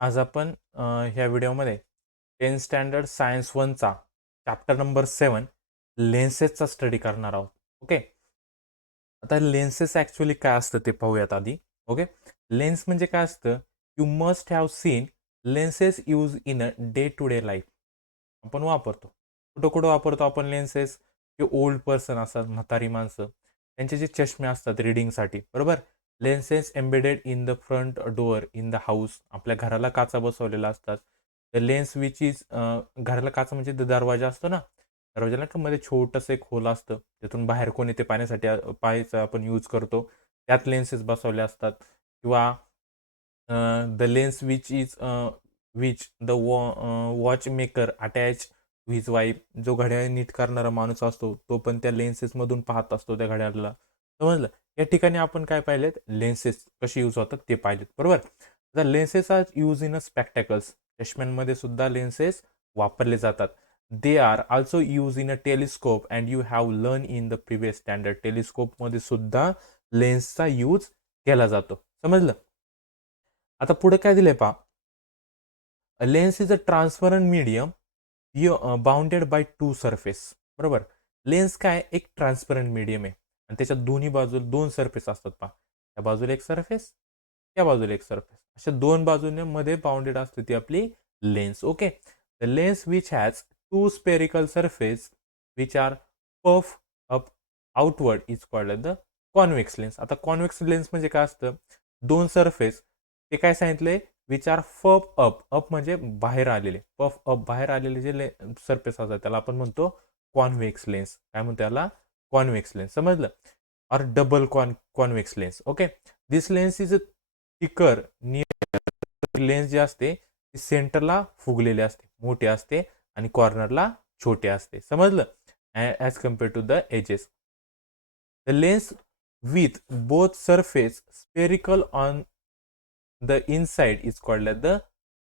आज आपण ह्या व्हिडिओमध्ये 10th स्टँडर्ड सायन्स 1चा चॅप्टर नंबर 7 लेन्सेसचा स्टडी करणार आहोत. ओके. आता लेन्सेस ॲक्च्युअली काय असतं ते पाहूयात आधी. ओके. लेन्स म्हणजे काय असतं? You must have seen lenses use in a day to day life. आपण वापरतो. कुठं कुठं वापरतो आपण लेन्सेस? जे ओल्ड पर्सन असतात, म्हातारी माणसं, त्यांचे जे चष्मे असतात रीडिंगसाठी, बरोबर? Lenses embedded in the front door in the house. आपल्या घराला काचा बसवलेला असतात. द लेन्स विच इज घराला काचा म्हणजे दरवाजा असतो ना, दरवाजाला का मध्ये छोटंसं एक होल असतं, त्यातून बाहेर कोण येते पाहण्यासाठी पाहायचा आपण यूज करतो. त्यात लेन्सेस बसवले असतात. किंवा the lens which is which the watch maker attach to his wife. जो घड्याळ नीट करणारा माणूस असतो तो पण त्या लेन्सेसमधून पाहत असतो त्या घड्याळाला. समजलं? या ठिकाणी आपण काय पाहिलेत? लेन्सेस कसे यूज होतात ते पाहिलेत, बरोबर? आता lenses are use in a spectacles. चष्म्यांमध्ये सुद्धा लेन्सेस वापरले जातात. They are also use in a telescope and you have learn in the previous standard. टेलिस्कोपमध्ये सुद्धा लेन्सचा यूज केला जातो. समजलं? आता पुढे काय दिलंय पहा. A lens is a transparent medium bounded by two surface. बरोबर. लेन्स काय एक ट्रान्सपरंट मीडियम आहे आणि त्याच्या दोन्ही बाजूला दोन सरफेस असतात पहा. त्या बाजूला एक सरफेस, त्या बाजूला एक सरफेस, अशा दोन बाजूने मध्ये बाउंडेड असते ती आपली lens. Okay. The lens which has two spherical surface which are puff up outward is called the convex lens. आता कॉन्व्हेक्स लेन्स म्हणजे काय असतं? दोन सरफेस, ते काय सांगितलंय? Which are puff up. Up म्हणजे बाहेर आलेले, पफ अप बाहेर आलेले जे सरफेस असतात त्याला आपण म्हणतो कॉन्व्हेक्स लेन्स. काय म्हणतो त्याला? Convex lens. समजलं? और double convex lens. Okay. This lens is thicker near. Lens जे असते ती सेंटरला फुगलेले असते, मोठे असते, आणि कॉर्नरला छोटे असते. समजलं? As compare to the edges. The lens with both surface spherical on the inside is called the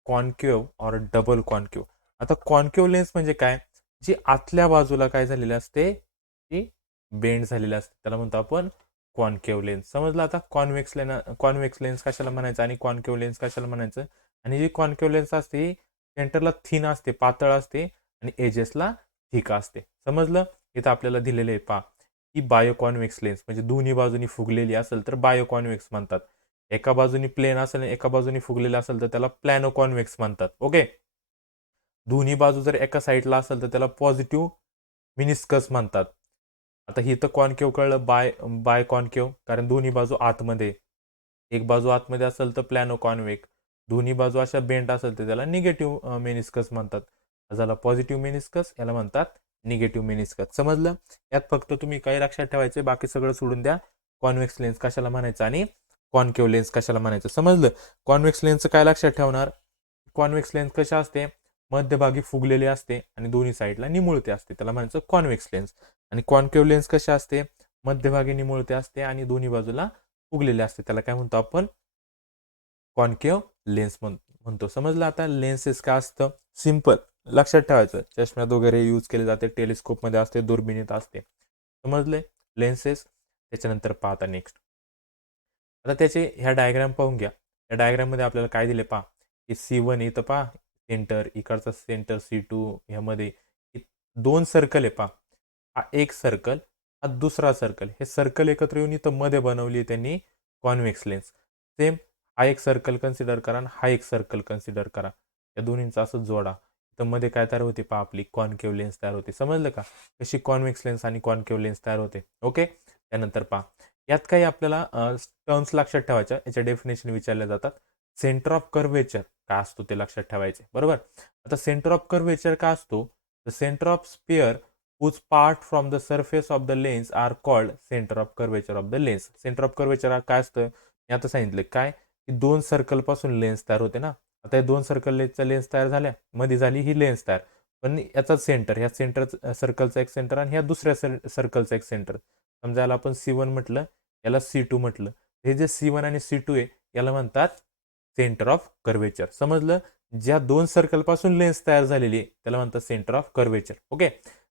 concave और डबल कॉन्केव्ह. आता कॉन्केव्ह लेन्स म्हणजे काय? जी आतल्या बाजूला काय झालेली असते, ती बेंड झालेली असते, त्याला म्हणतो आपण कॉन्केव्ह लेन्स. समजलं? आता कॉन्व्हेक्स लेन्स कशाला म्हणायचं आणि कॉन्केव्ह लेन्स कशाला म्हणायचं? आणि जी कॉन्केव्ह लेन्स असते सेंटरला थिन असते, पातळ असते, आणि एजेसला थिक असते. समजलं? इथं आपल्याला दिलेले आहे पहा. ही बायोकॉन्व्हेक्स लेन्स म्हणजे दोन्ही बाजूनी फुगलेली असेल तर बायोकॉन्व्हेक्स म्हणतात. एका बाजूनी प्लेन असेल आणि एका बाजूनी फुगलेला असेल तर त्याला प्लॅनो कॉन्व्हेक्स म्हणतात. ओके. दोन्ही बाजू जर एका साईडला असेल तर त्याला पॉझिटिव्ह मिनिस्कस म्हणतात. आता ही तर कॉन्केव्ह कळलं, बाय कॉन्केव्ह, कारण दोन्ही बाजू आतमध्ये. एक बाजू आतमध्ये असेल तर प्लॅनो कॉन्व्हेक्स. दोन्ही बाजू अशा बेंड असेल तर त्याला निगेटिव्ह मेनिस्कस म्हणतात. झाला पॉझिटिव्ह मेनिस्कस, याला म्हणतात निगेटिव्ह मेनिस्कस. समजलं? यात फक्त तुम्ही काही लक्षात ठेवायचे, बाकी सगळं सोडून द्या. कॉन्व्हेक्स लेन्स कशाला म्हणायचं आणि कॉन्केव्ह लेन्स कशाला म्हणायचं. समजलं? कॉन्व्हेक्स लेन्सचं काय लक्षात ठेवणार? कॉन्व्हेक्स लेन्स कशा असते? मध्यभागी फुगलेली असते आणि दोन्ही साईडला निमुळते असते, त्याला म्हणायचं कॉन्व्हेक्स लेन्स. आणि कॉन्केव्ह लेन्स कशा असते? मध्यभागी निमुळते असते आणि दोन्ही बाजूला फुगलेले असते, त्याला काय म्हणतो आपण? कॉन्केव्ह लेन्स म्हणतो. समजलं? आता लेन्सेस काय असतं? सिम्पल लक्षात ठेवायचं. चष्म्यात वगैरे यूज केले जाते, टेलिस्कोपमध्ये असते, दुर्बिणीत असते. समजले? लेन्सेस. त्याच्यानंतर पाहता नेक्स्ट. आता त्याचे ह्या डायग्राम पाहून घ्या. या डायग्राममध्ये आपल्याला काय दिले पहा. की C1 इथं पहा सेंटर, इकडचा सेंटर C2, ह्यामध्ये दोन सर्कल आहे पहा. हा एक सर्कल, हा दुसरा सर्कल. हे सर्कल एकत्र येऊन इथं मध्ये बनवली आहे त्यांनी कॉन्व्हेक्स लेन्स. सेम हा एक सर्कल कन्सिडर करा आणि हा एक सर्कल कन्सिडर करा. या दोन्हींचा असं जोडा. तर मध्ये काय तयार होते पहा, आपली कॉन्केव्ह लेन्स तयार होते. समजलं का? कशी कॉन्व्हेक्स लेन्स आणि कॉन्केव्ह लेन्स तयार होते. ओके. त्यानंतर पहा, यात काही आपल्याला टर्म्स लक्षात ठेवायच्या, याच्या डेफिनेशन विचारल्या जातात. सेंटर ऑफ कर्वेचर काय असतो ते लक्षात ठेवायचे, बरोबर? आता सेंटर ऑफ कर्वेचर काय असतो? The centre of spare whose part from the surface of the lens are called center of curvature of the lens. Centre of curvature काय असतं? मी आता सांगितलं काय, की दोन सर्कल पासून लेन्स तयार होते ना. आता या दोन सर्कलच्या लेन्स तयार झाल्या, मध्ये झाली ही लेन्स तयार, पण याचा सेंटर, ह्या सेंटर सर्कलचा एक सेंटर आणि ह्या दुसऱ्या सर्कलचा एक सेंटर. समजा याला आपण C1 म्हटलं, याला C2 म्हटलं. हे जे C1 आणि C2 आहे याला म्हणतात सेंटर ऑफ कर्वेचर. समजलं? ज्या दोन सर्कल पासून लेन्स तयार झालेली आहे त्याला म्हणतात सेंटर ऑफ कर्वेचर. ओके.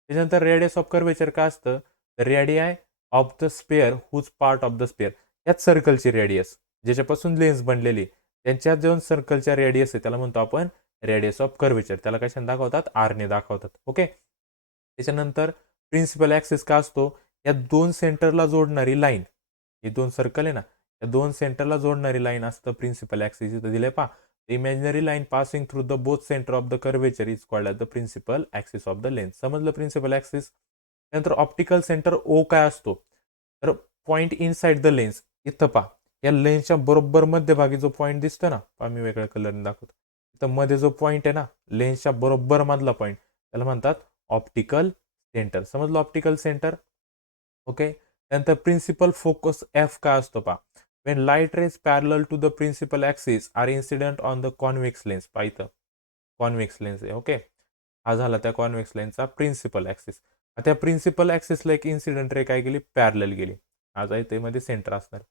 त्याच्यानंतर रेडियस ऑफ कर्वेचर काय असतं? Radii of the sphere whose part of the sphere. याच सर्कलची रेडियस ज्याच्यापासून लेन्स बनलेली त्यांच्या दोन सर्कलच्या रेडियस आहे त्याला म्हणतो आपण रेडियस ऑफ कर्वेचर. त्याला कशाने दाखवतात? आरने दाखवतात. ओके. त्याच्यानंतर प्रिन्सिपल ॲक्सिस का असतो? या दोन सेंटरला जोडणारी लाईन, हे दोन सर्कल आहे ना, या दोन सेंटरला जोडणारी लाईन असतं प्रिन्सिपल ॲक्सिस. इथं दिले पहा, the imaginary line passing through the both centre of the curvature is called as the principal axis of the lens. समजलं प्रिन्सिपल ॲक्सिस. त्यानंतर ऑप्टिकल सेंटर ओ काय असतो? तर पॉईंट इनसाइड द लेन्स. इथं पहा, या लेन्सच्या बरोबर मध्यभागी जो पॉईंट दिसतो ना, पहा मी वेगळ्या कलरने दाखवतो. इथं मध्ये जो पॉईंट आहे ना, लेन्सच्या बरोबर मधला पॉईंट, त्याला म्हणतात ऑप्टिकल सेंटर. समजलं ऑप्टिकल सेंटर. ओके. त्यानंतर प्रिन्सिपल फोकस एफ काय असतो पहा, when light rays parallel to the principal axis are incident on the convex lens. पहा इथं कॉन्व्हेक्स लेन्स आहे. ओके. हा झाला त्या कॉन्व्हेक्स लेन्सचा प्रिन्सिपल ॲक्सिस. त्या प्रिन्सिपल ॲक्सिसला एक इन्सिडेंट रे काय गेली? पॅरल गेली. आज आहे ते मध्ये सेंटर असणार.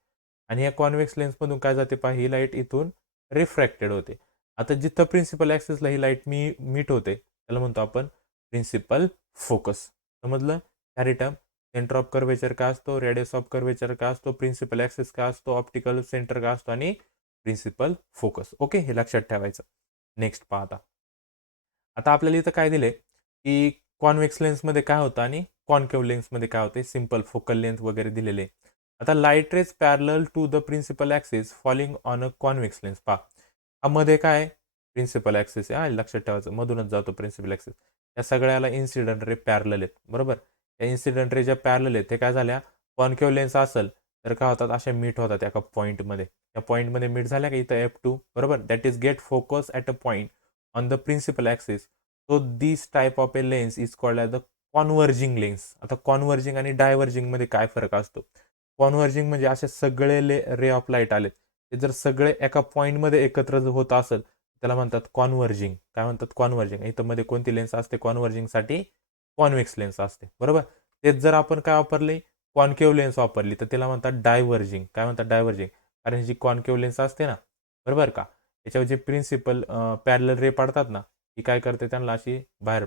आणि या कॉन्व्हेक्स लेन्समधून काय जाते पहा, ही लाईट इथून रिफ्रॅक्टेड होते. आता जिथं प्रिन्सिपल ॲक्सिसला ही लाईट मीट होते त्याला म्हणतो आपण प्रिन्सिपल फोकस. समजलं? ह्या टर्म सेंटर ऑफ कर्वेचर काय असतो? रेडियस ऑफ कर्वेचर काय असतो? प्रिन्सिपल ॲक्सिस काय असतो? ऑप्टिकल सेंटर काय असतो? आणि प्रिन्सिपल फोकस. ओके, हे लक्षात ठेवायचं. नेक्स्ट पहा आता आपल्याला इथं काय दिले की कॉन्व्हेक्स लेन्समध्ये काय होतं आणि कॉन्केव्ह लेन्समध्ये काय होते, सिंपल फोकल लेंथ वगैरे दिलेले. आता light rays parallel to the principal axis falling on a convex lens. पहा, हा मध्ये काय प्रिन्सिपल ॲक्सिस आहे, लक्षात ठेवायचं, मधूनच जातो प्रिन्सिपल ॲक्सिस. या सगळ्याला इन्सिडेंट रे पॅरल आहेत. बरोबर. या इन्सिडेंट रे ज्या पॅरल आहेत ते काय झाल्या, कॉन्केव्ह लेन्स असेल तर काय होतात, अशा मीट होतात एका पॉईंटमध्ये. या पॉईंटमध्ये मीट झाल्या का इथं F2. बरोबर. That is get focus at a point on the principal axis. So this type of a lens is called as the converging lens. आता कॉन्व्हर्जिंग आणि डायव्हर्जिंग मध्ये काय फरक असतो? कॉन्व्हर्जिंग म्हणजे असे सगळे रे ऑफ लाईट आले, ते जर सगळे एका पॉईंटमध्ये एकत्र होत असेल त्याला म्हणतात कॉन्व्हर्जिंग. काय म्हणतात? कॉन्व्हर्जिंग. इथं मध्ये कोणती लेन्स असते कॉन्व्हर्जिंगसाठी? कॉन्व्हेक्स लेन्स असते. बरोबर. तेच जर आपण काय वापरले, कॉन्केव्ह लेन्स वापरली, तर त्याला म्हणतात डायव्हर्जिंग. काय म्हणतात? डायव्हर्जिंग. कारण जी कॉन्केव्ह लेन्स असते ना, बरोबर का, याच्यावर जे प्रिन्सिपल पॅरलल रे पडतात ना, ती काय करते, त्यांना अशी बाहेर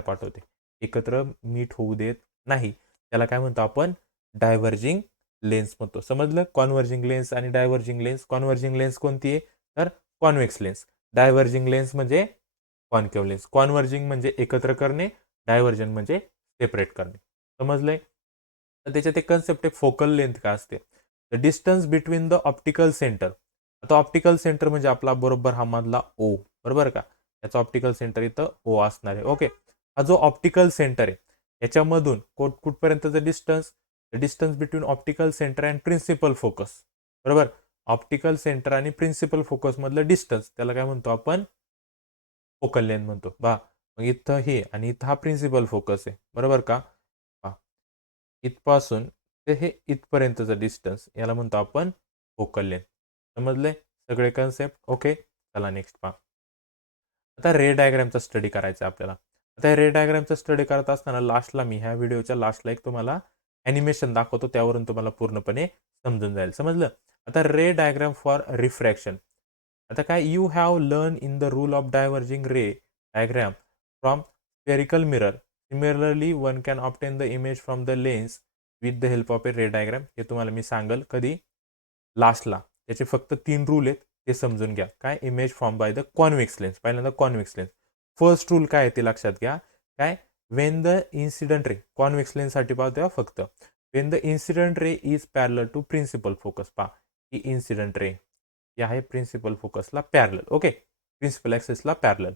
पाठवते, एकत्र मीट होऊ देत नाही. त्याला काय म्हणतो आपण? डायव्हर्जिंग लेन्स म्हणतो. समजलं? कॉन्व्हर्जिंग लेन्स आणि डायव्हर्जिंग लेन्स. कॉन्व्हर्जिंग लेन्स कोणती आहे? तर कॉन्व्हेक्स लेन्स. डायव्हर्जिंग लेन्स म्हणजे कॉन्केव्ह लेन्स. कॉन्व्हर्जिंग म्हणजे एकत्र करणे, डायव्हर्जन म्हणजे सेपरेट करणे. समजलंय? तर त्याच्यात एक कन्सेप्ट आहे फोकल लेंथ काय असते. The distance between the optical centre. आता ऑप्टिकल सेंटर म्हणजे आपला बरोबर हा मधला ओ. बरोबर का? याचा ऑप्टिकल सेंटर इथं ओ असणार आहे. ओके. हा जो ऑप्टिकल सेंटर आहे याच्यामधून कुठपर्यंतचं distance? Distance between optical centre and principal focus. बरोबर. ऑप्टिकल सेंटर आणि प्रिन्सिपल फोकस मधलं डिस्टन्स त्याला काय म्हणतो आपण? फोकल लेंथ म्हणतो. मग इथं हे आणि इथं हा प्रिन्सिपल फोकस आहे. बरोबर का? इथपासून ते हे इथपर्यंतचं डिस्टन्स याला म्हणतो आपण फोकल लेंथ. समजले सगळे कन्सेप्ट? ओके. चला नेक्स्ट पहा. आता रे डायग्रामचा स्टडी करायचा आहे आपल्याला. आता रे डायग्रामचा स्टडी करत असताना लास्टला मी ह्या व्हिडिओच्या लास्टला एक तुम्हाला ॲनिमेशन दाखवतो, त्यावरून तुम्हाला पूर्णपणे समजून जाईल. समजलं? आता रे डायग्राम फॉर रिफ्रॅक्शन. आता काय, you have learn in the rule of diverging ray diagram from spherical mirror. Similarly one can obtain the image from the lens with the help of a ray diagram. हे तुम्हाला मी सांगल कधी? लास्टला. त्याचे फक्त 3 rule आहेत, ते समजून घ्या. काय? Image form by the convex lens. पहिल्यांदा कॉन्व्हेक्स लेन्स. फर्स्ट रूल काय आहे ते लक्षात घ्या. काय? When the incident ray, convex लेन्ससाठी पाहतोय फक्त, when the incident ray is parallel to principal focus. पहा, ही इन्सिडेंट रे ही आहे प्रिन्सिपल फोकसला पॅरलल. ओके. प्रिन्सिपल ॲक्सिसला parallel.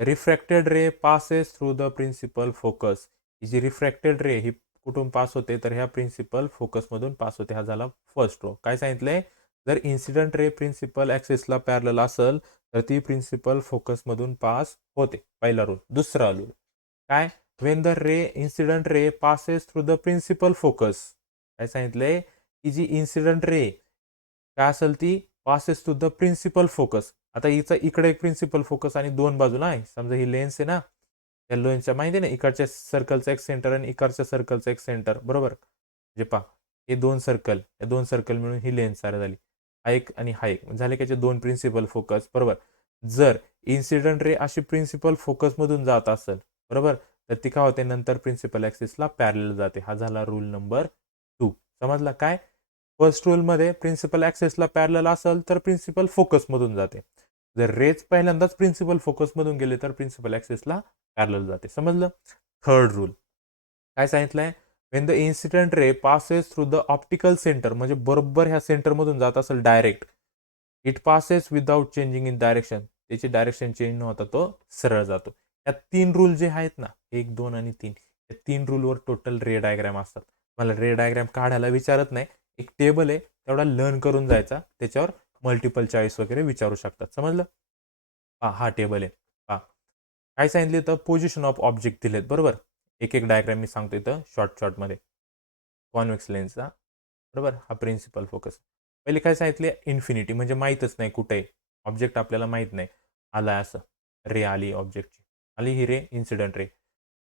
Refracted ray passes through the principal focus. ही जी रिफ्रॅक्टेड रे ही कुठून पास होते, तर ह्या प्रिन्सिपल फोकसमधून पास होते. हा झाला फर्स्ट रो. काय सांगितलंय? जर इन्सिडेंट रे प्रिन्सिपल ॲक्सिसला पॅरलल असेल तर ती प्रिन्सिपल फोकसमधून पास होते. पहिला रूल. दुसरा रूल काय? When the incident ray passes through the principal focus. काय सांगितलंय? की जी इन्सिडेंट रे काय असेल ती passes to the principal focus. आता हिचा इकडे एक प्रिन्सिपल फोकस आणि दोन बाजूला आहे. समजा ही लेन्स आहे ना, त्या लेन्सच्या माहिती आहे ना, इकडच्या सर्कलचं एक सेंटर आणि इकडच्या सर्कलचं एक सेंटर. बरोबर. जे पहा, हे दोन सर्कल, या दोन सर्कल मिळून ही लेन्स तयार झाली. हा एक आणि हा एक झाले त्याचे दोन प्रिन्सिपल फोकस. बरोबर. जर इन्सिडेंट रे अशी प्रिन्सिपल फोकसमधून जात असेल, बरोबर, तर ती काय होते, नंतर प्रिन्सिपल ॲक्सिसला पॅरलल जाते. हा झाला रूल नंबर 2. समजला? काय? फर्स्ट रूलमध्ये प्रिन्सिपल ॲक्सेसला पॅरलल असेल तर प्रिन्सिपल फोकसमधून जाते. जर रेज पहिल्यांदाच प्रिन्सिपल फोकसमधून गेले तर प्रिन्सिपल ॲक्सेसला पॅरलल जाते. समजलं. थर्ड रूल काय सांगितलंय, Wien the incident ray passes through the optical centre, म्हणजे बरोबर ह्या सेंटरमधून जात असेल direct, it passes without changing in direction, त्याची डायरेक्शन चेंज न होता तो सरळ जातो. या 3 रूल जे आहेत ना, 1, 2 आणि 3, या 3 रूलवर टोटल रे डायग्राम असतात. मला रे डायग्राम काढायला विचारत नाही, एक टेबल आहे तेवढा लर्न करून जायचा, त्याच्यावर मल्टिपल चॉईस वगैरे विचारू शकतात. समजलं. हा टेबल आहे. पहा काय सांगितले तर पोझिशन ऑफ ऑब्जेक्ट दिलेत बरोबर. एक एक डायग्राम मी सांगतो इथं शॉर्टमध्ये. कॉन्व्हेक्स लेन्सचा बरोबर, हा प्रिन्सिपल फोकस. पहिले काय सांगितले, इन्फिनिटी म्हणजे माहीतच नाही कुठे आहे ऑब्जेक्ट, आपल्याला माहीत नाही. आला असं रे आली ऑब्जेक्टची, आली ही ray incident ray.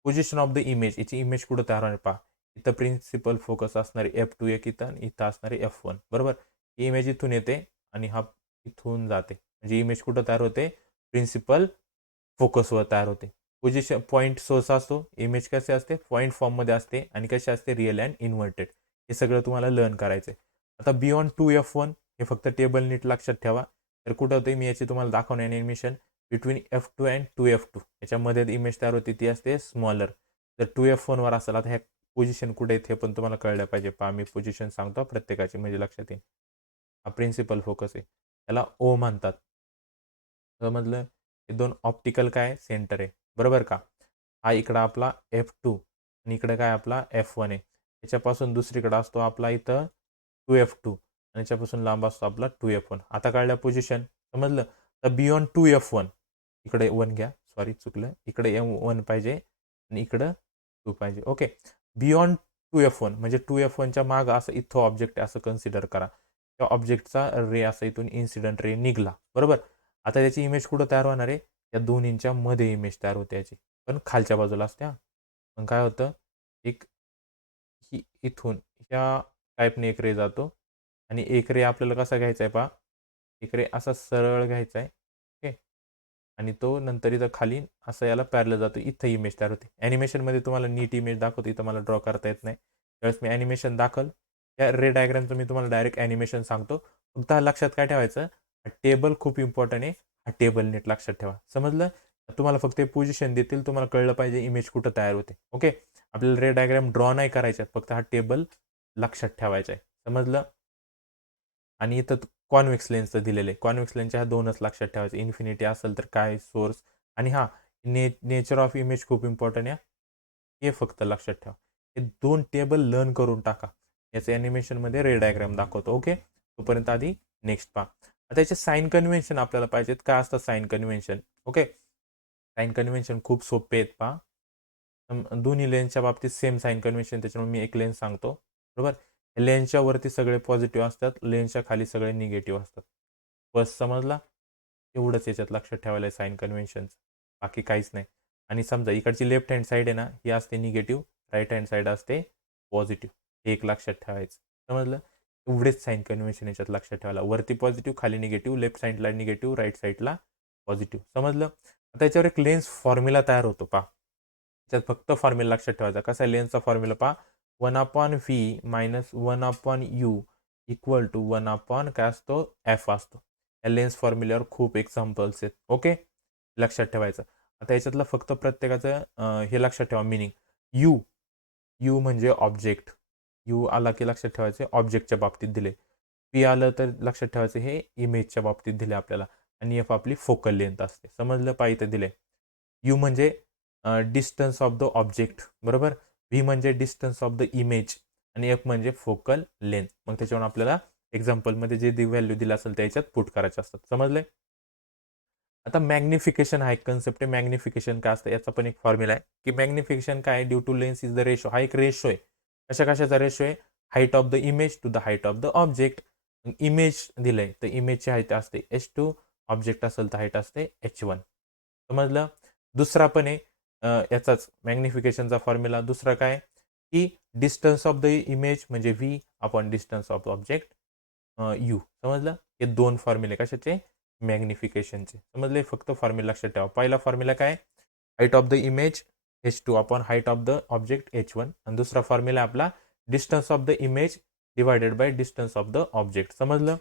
Position of the image, याची इमेज कुठं तयार होणार पहा. इथं प्रिन्सिपल फोकस असणारे F2 एक इथं आणि इथं असणारे F1 बरोबर. ही इमेज इथून येते आणि हा इथून जाते, म्हणजे इमेज कुठं तयार होते, प्रिन्सिपल फोकसवर तयार होते. पोझिशन पॉईंट सोर्स असतो, इमेज कसे असते पॉईंट फॉर्ममध्ये असते आणि कसे असते रिअल अँड इन्व्हर्टेड. हे सगळं तुम्हाला लर्न करायचं आहे. आता बियॉन्ड 2F1 हे फक्त टेबल नीट लक्षात ठेवा. तर कुठं होते मी याची तुम्हाला दाखवणे animation between F2 and 2F2, याच्यामध्ये इमेज तयार होती ती असते स्मॉलर. तर 2F1 वर असेल. आता ह्या पोझिशन कुठे आहेत हे पण तुम्हाला कळलं पाहिजे. पहा मी पोझिशन सांगतो प्रत्येकाची म्हणजे लक्षात येईल. हा प्रिन्सिपल फोकस आहे, त्याला O म्हणतात. समजलं. हे 2 ऑप्टिकल काय सेंटर आहे बरोबर का. हा इकडं आपला F2 आणि इकडे काय आपला F1 आहे. याच्यापासून दुसरीकडे असतो आपला इथं 2F2 आणि याच्यापासून लांब असतो आपला 2F1. आता कळलं पोझिशन. समजलं. तर बियॉन्ड 2F1 इकडे 1 घ्या, सॉरी चुकलं, इकडे M1 पाहिजे आणि इकडं 2 पाहिजे. ओके. बियॉन्ड 2F1 म्हणजे 2F1च्या मागं असं इथं ऑब्जेक्ट असं कन्सिडर करा. त्या ऑब्जेक्टचा रे असं इथून इन्सिडेंट रे निघला बरोबर. आता त्याची इमेज कुठं तयार होणार आहे, या दोन्हींच्या मध्ये इमेज तयार होते याची, पण खालच्या बाजूला असते. मग काय होतं, एक ही इथून ह्या टाईपने एक रे जातो आणि एक रे आपल्याला कसा घ्यायचा आहे पहा, एक रे असा सरळ घ्यायचा आहे. ओके. आणि तो नंतर इथं खाली असं याला पॅरल जातो, इथं इमेज तयार होते. ॲनिमेशनमध्ये तुम्हाला नीट इमेज दाखवतो, इथं मला ड्रॉ करता येत नाही. त्यावेळेस मी ॲनिमेशन दाखल, या रे डायग्रामचं मी तुम्हाला डायरेक्ट ॲनिमेशन सांगतो. फक्त लक्षात काय ठेवायचं, हा टेबल खूप इम्पॉर्टंट आहे. हा टेबल नीट लक्षात ठेवा. समजलं. तुम्हाला फक्त पोझिशन देतील, तुम्हाला कळलं पाहिजे इमेज कुठं तयार होते. ओके. आपल्याला रे डायग्राम ड्रॉ नाही करायचा, फक्त हा टेबल लक्षात ठेवायचा आहे. समजलं. आणि इथं कॉन्व्हेक्स लेन्सचं दिलेलं आहे. कॉन्व्हेक्स लेन्सच्या ह्या 2च लक्षात ठेवायचं. इन्फिनिटी असेल तर काय सोर्स, आणि हा नेचर ऑफ इमेज खूप इम्पॉर्टंट आहे. हे फक्त लक्षात ठेवा. हे 2 टेबल लर्न करून टाका. याचं ॲनिमेशनमध्ये रे डायग्राम दाखवतो. ओके. तोपर्यंत आधी नेक्स्ट पहा. आता याचे साईन कन्व्हेन्शन आपल्याला पाहिजेत. काय असतात sign convention. Okay. Sign convention खूप सोपे आहेत पहा. दोन्ही लेन्सच्या बाबतीत सेम साईन कन्व्हेन्शन, त्याच्यामुळे मी एक लेन्स सांगतो बरोबर. लेन्सच्या वरती सगळे पॉझिटिव्ह असतात, लेन्सच्या खाली सगळे निगेटिव्ह असतात. बस समजला. एवढंच याच्यात लक्षात ठेवायला आहे साईन कन्व्हेन्शनचं, बाकी काहीच नाही. आणि समजा इकडची लेफ्ट हँड साईड आहे ना, ही असते निगेटिव्ह, राईट हँड साईड असते पॉझिटिव्ह. हे एक लक्षात ठेवायचं. समजलं. एवढेच साईन कन्व्हेन्शन याच्यात लक्षात ठेवायला. वरती पॉझिटिव्ह, खाली निगेटिव्ह, लेफ्ट साईडला निगेटिव्ह, राईट साईडला पॉझिटिव्ह. समजलं. आता याच्यावर एक लेन्स फॉर्म्युला तयार होतो पहा. त्याच्यात फक्त फॉर्म्युला लक्षात ठेवायचा. कसा आहे लेन्सचा फॉर्म्युला पहा. 1/v minus 1/u equal to 1 काय असतो, एफ असतो. या लेन्स फॉर्म्युल्यावर खूप एक्झाम्पल्स आहेत. ओके. लक्षात ठेवायचं. आता याच्यातलं फक्त प्रत्येकाचं हे लक्षात ठेवा मिनिंग. यू म्हणजे ऑब्जेक्ट. यू आला की लक्षात ठेवायचे ऑब्जेक्टच्या बाबतीत दिले. पी आलं तर लक्षात ठेवायचं हे इमेजच्या बाबतीत दिले आपल्याला. आणि एफ आपली फोकल लेंथ असते. समजलं. पाहिजे दिले. यू म्हणजे डिस्टन्स ऑफ द ऑब्जेक्ट बरोबर. व्ही म्हणजे डिस्टन्स ऑफ द इमेज आणि एफ म्हणजे फोकल लेंथ. मग त्याच्यावर आपल्याला एक्झाम्पलमध्ये जे व्हॅल्यू दिलं असेल त्याच्यात पुट करायचे असतात. समजले. आता मॅग्निफिकेशन हा एक कन्सेप्ट आहे. मॅग्निफिकेशन काय असतं याचा पण एक फॉर्म्युला आहे की मॅग्निफिकेशन काय, due to lens is the ratio. हा एक रेशो आहे. कशाचा रेशो आहे, height of the image to the height of the object. Image दिलंय तर इमेजची हाईट असते H2, ऑब्जेक्ट असेल तर हाईट असते H1. समजलं. दुसरा पण आहे याचाच मॅग्निफिकेशनचा फॉर्म्युला. दुसरा काय की डिस्टन्स ऑफ द इमेज म्हणजे V upon distance of object you. समजलं. हे 2 फॉर्म्युले कशाचे, मॅग्निफिकेशनचे. समजले. फक्त फॉर्म्युला लक्षात ठेवा. पहिला फॉर्म्युला काय, height of the image H2 upon height of the object H1. आणि दुसरा फॉर्म्युला आपला distance of the image divided by distance of the object. समजलं.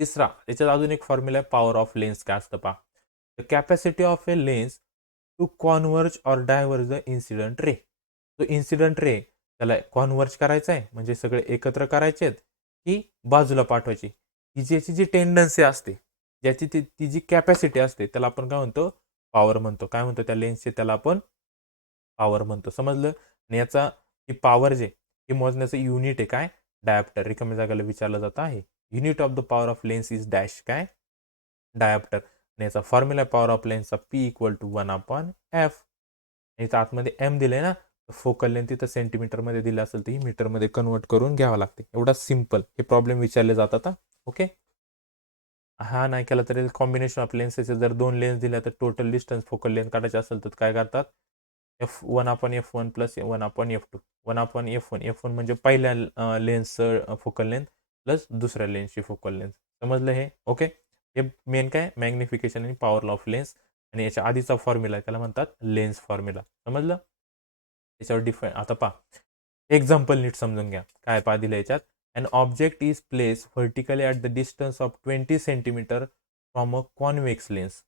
तिसरा याच्यात अजून एक फॉर्म्युला आहे पॉवर ऑफ लेन्स. काय असतं पहा, the capacity of a lens to converge or diverge the incident ray. तो इन्सिडंट रे त्याला कॉन्व्हर्ज करायचा आहे म्हणजे सगळे एकत्र करायचे आहेत की बाजूला पाठवायची. ही ज्याची जी टेंडन्सी असते, ज्याची ती जी कॅपॅसिटी असते त्याला आपण काय म्हणतो, पॉवर म्हणतो. काय म्हणतो त्या लेन्सचे, त्याला आपण पॉवर म्हणतो. समजलं. आणि याचा ही पॉवर जे हे मोजण्याचं युनिट आहे काय, डायप्टर. रिकाम्या जागेला विचारलं जातं आहे. Unit of the power of lens is dash काय, डायप्टर. आणि याचा फॉर्म्युला पॉवर ऑफ लेन्सचा P इक्वल टू 1/f. इथं आतमध्ये एम दिलंय ना, फोकल लेंथ इथं सेंटीमीटरमध्ये दिलं असेल तर ही मीटरमध्ये कन्वर्ट करून घ्यावं लागते. एवढा सिम्पल हे प्रॉब्लेम विचारले जातात. ओके. हा नाही केला तरी कॉम्बिनेशन ऑफ लेन्सेसचे जर 2 लेन्स दिल्या तर टोटल डिस्टन्स फोकल लेंथ काढायचे असेल तर काय करतात, F1/F1 प्लस 1/F2. 1/F1 म्हणजे पहिल्या लेन्सचं फोकल लेंथ प्लस दुसऱ्या लेन्सची फोकल लेंथ. समजलं हे. ओके. हे मेन काय, मॅग्निफिकेशन आणि पॉवर ऑफ लेन्स. आणि याच्या आधीचा फॉर्म्युला त्याला म्हणतात लेन्स फॉर्म्युला. समजलं. त्याच्यावर डिफाईन. आता पहा एक्झाम्पल नीट समजून घ्या. काय पहा दिलं याच्यात, an object is place vertically at the distance of 20 centimetre from a convex lens.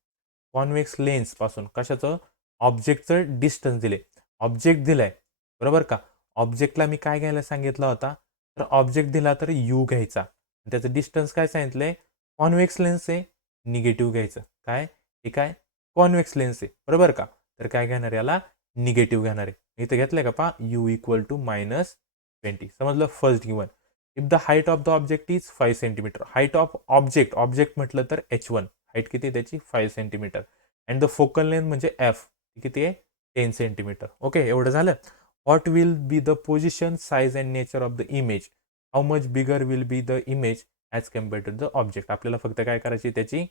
Convex lens पासून कशाचं, ऑब्जेक्टचं डिस्टन्स दिले. ऑब्जेक्ट दिलाय बरोबर का. ऑब्जेक्टला मी काय घ्यायला सांगितला होता, तर ऑब्जेक्ट दिला तर यू घ्यायचा. त्याचं डिस्टन्स काय सांगितलंय, कॉन्व्हेक्स लेन्स आहे, निगेटिव्ह घ्यायचं. काय हे काय, कॉन्व्हेक्स लेन्स आहे बरोबर का. तर काय घेणार याला, निगेटिव्ह घेणार आहे. इथं घेतलंय का पहा, यू इक्वल टू -20. समजलं. First given, if the height of the object is 5 centimetre. Height of object म्हटलं तर H1, हाईट किती त्याची 5 centimetre. And the focal length म्हणजे F किती आहे, 10 सेंटीमीटर. ओके. एवढं झालं. What will be the position, size and nature of the image. How much bigger will be the image as compare to the object. आपल्याला फक्त काय करायची त्याची,